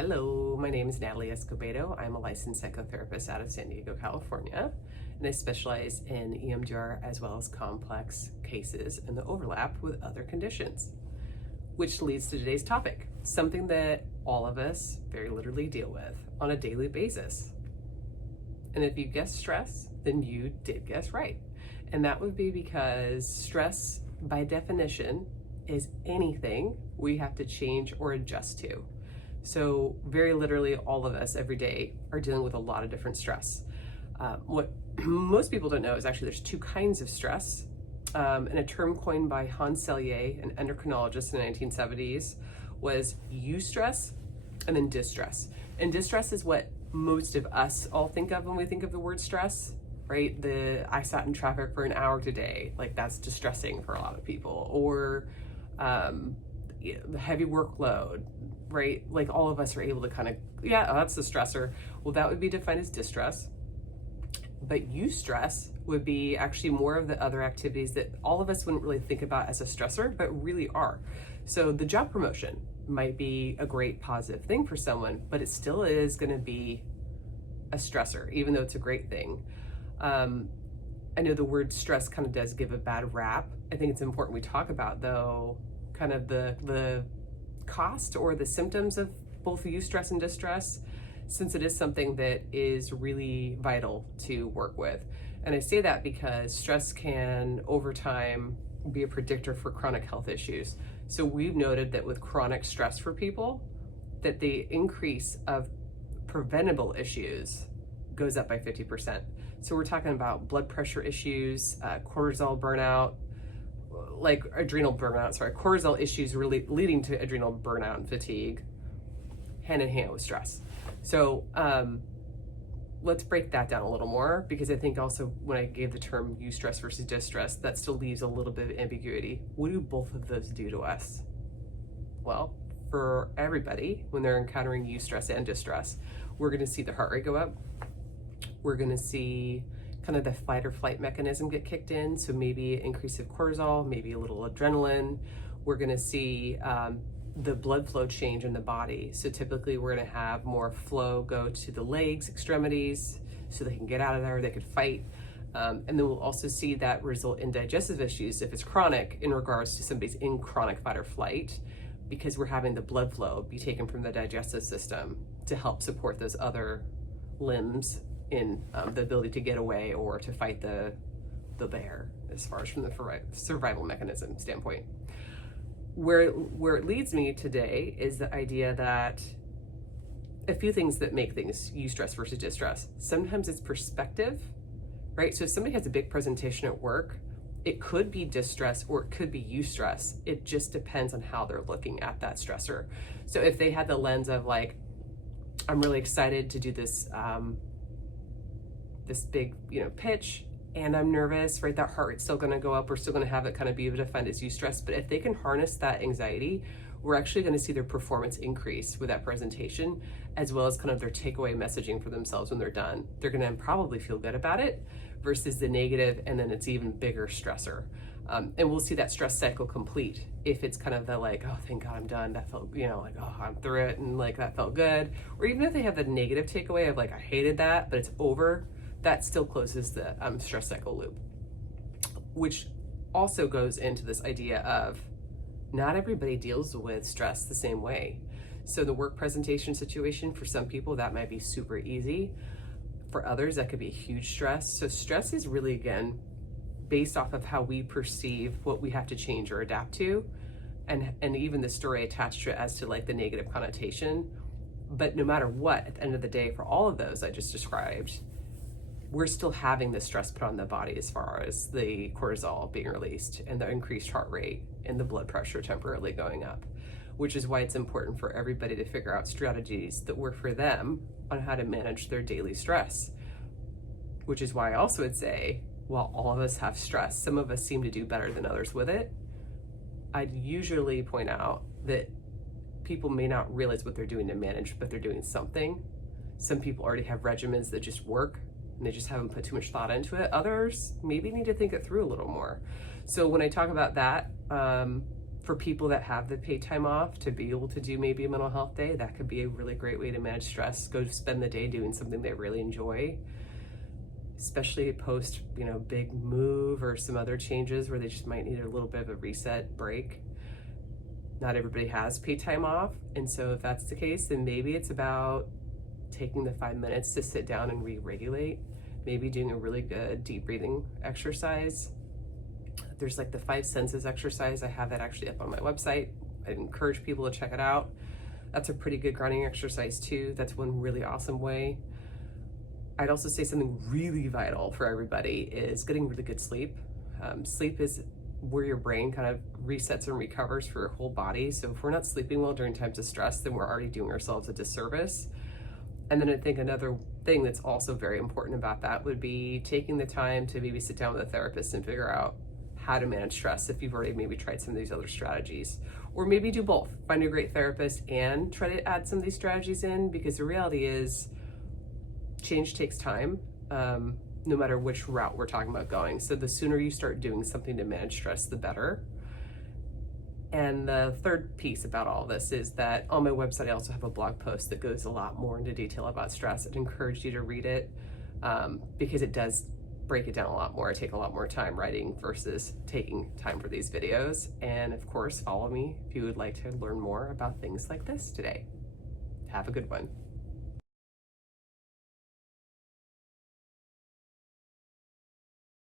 Hello, my name is Natalie Escobedo. I'm a licensed psychotherapist out of San Diego, California, and I specialize in EMDR as well as complex cases and the overlap with other conditions, which leads to today's topic, something that all of us very literally deal with on a daily basis. And if you guessed stress, then you did guess right. And that would be because stress, by definition, is anything we have to change or adjust to. So very literally all of us every day are dealing with a lot of different stress. What most people don't know is actually there's two kinds of stress. And a term coined by Hans Selye, an endocrinologist in the 1970s, was eustress and then distress. And distress is what most of us all think of when we think of the word stress, right? I sat in traffic for an hour today, like that's distressing for a lot of people. Or the heavy workload, right? Like all of us are able to kind of, that's the stressor. Well, that would be defined as distress. But eustress would be actually more of the other activities that all of us wouldn't really think about as a stressor, but really are. So the job promotion might be a great positive thing for someone, but it still is going to be a stressor, even though it's a great thing. I know the word stress kind of does give a bad rap. I think it's important we talk about, though, kind of the cost or the symptoms of both eustress and distress, since it is something that is really vital to work with. And I say that because stress can, over time, be a predictor for chronic health issues. So we've noted that with chronic stress for people, that the increase of preventable issues goes up by 50%. So we're talking about blood pressure issues, cortisol burnout, cortisol issues really leading to adrenal burnout and fatigue, hand in hand with stress. So let's break that down a little more, because I think also when I gave the term eustress versus distress, that still leaves a little bit of ambiguity. What do both of those do to us? Well, for everybody, when they're encountering eustress and distress, we're going to see the heart rate go up. We're going to see kind of the fight or flight mechanism get kicked in. So maybe an increase of cortisol, maybe a little adrenaline. We're going to see the blood flow change in the body. So typically we're going to have more flow go to the legs, extremities, so they can get out of there, they could fight. And then we'll also see that result in digestive issues if it's chronic, in regards to somebody's in chronic fight or flight, because we're having the blood flow be taken from the digestive system to help support those other limbs in the ability to get away or to fight the bear, as far as from the survival mechanism standpoint. Where it leads me today is the idea that a few things that make things eustress versus distress. Sometimes it's perspective, right? So if somebody has a big presentation at work, it could be distress or it could be eustress. It just depends on how they're looking at that stressor. So if they had the lens of like, I'm really excited to do this this big pitch, and I'm nervous, right? That heart rate's still going to go up. We're still going to have it kind of be defined as eustress. But if they can harness that anxiety, we're actually going to see their performance increase with that presentation, as well as kind of their takeaway messaging for themselves when they're done. They're going to probably feel good about it versus the negative, and then it's even bigger stressor. And we'll see that stress cycle complete if it's kind of the like, oh, thank God I'm done. That felt, like, oh, I'm through it, and like that felt good. Or even if they have the negative takeaway of like, I hated that, but it's over, that still closes the stress cycle loop, which also goes into this idea of not everybody deals with stress the same way. So the work presentation situation, for some people, that might be super easy. For others, that could be a huge stress. So stress is really, again, based off of how we perceive what we have to change or adapt to, and even the story attached to it as to like the negative connotation. But no matter what, at the end of the day, for all of those I just described, we're still having the stress put on the body, as far as the cortisol being released and the increased heart rate and the blood pressure temporarily going up, which is why it's important for everybody to figure out strategies that work for them on how to manage their daily stress. Which is why I also would say, while all of us have stress, some of us seem to do better than others with it. I'd usually point out that people may not realize what they're doing to manage, but they're doing something. Some people already have regimens that just work, and they just haven't put too much thought into it. Others maybe need to think it through a little more. So when I talk about that, For people that have the paid time off to be able to do maybe a mental health day, that could be a really great way to manage stress. Go spend the day doing something they really enjoy, especially post, big move or some other changes where they just might need a little bit of a reset break. Not everybody has paid time off. And so if that's the case, then maybe it's about taking the 5 minutes to sit down and re-regulate, maybe doing a really good deep breathing exercise. There's like the 5 senses exercise. I have that actually up on my website. I'd encourage people to check it out. That's a pretty good grounding exercise too. That's one really awesome way. I'd also say something really vital for everybody is getting really good sleep. Sleep is where your brain kind of resets and recovers for your whole body. So if we're not sleeping well during times of stress, then we're already doing ourselves a disservice. And then I think another thing that's also very important about that would be taking the time to maybe sit down with a therapist and figure out how to manage stress if you've already maybe tried some of these other strategies. Or maybe do both. Find a great therapist and try to add some of these strategies in, because the reality is change takes time, no matter which route we're talking about going. So the sooner you start doing something to manage stress, the better. And the third piece about all this is that on my website, I also have a blog post that goes a lot more into detail about stress. I'd encourage you to read it because it does break it down a lot more. I take a lot more time writing versus taking time for these videos. And of course, follow me if you would like to learn more about things like this today. Have a good one.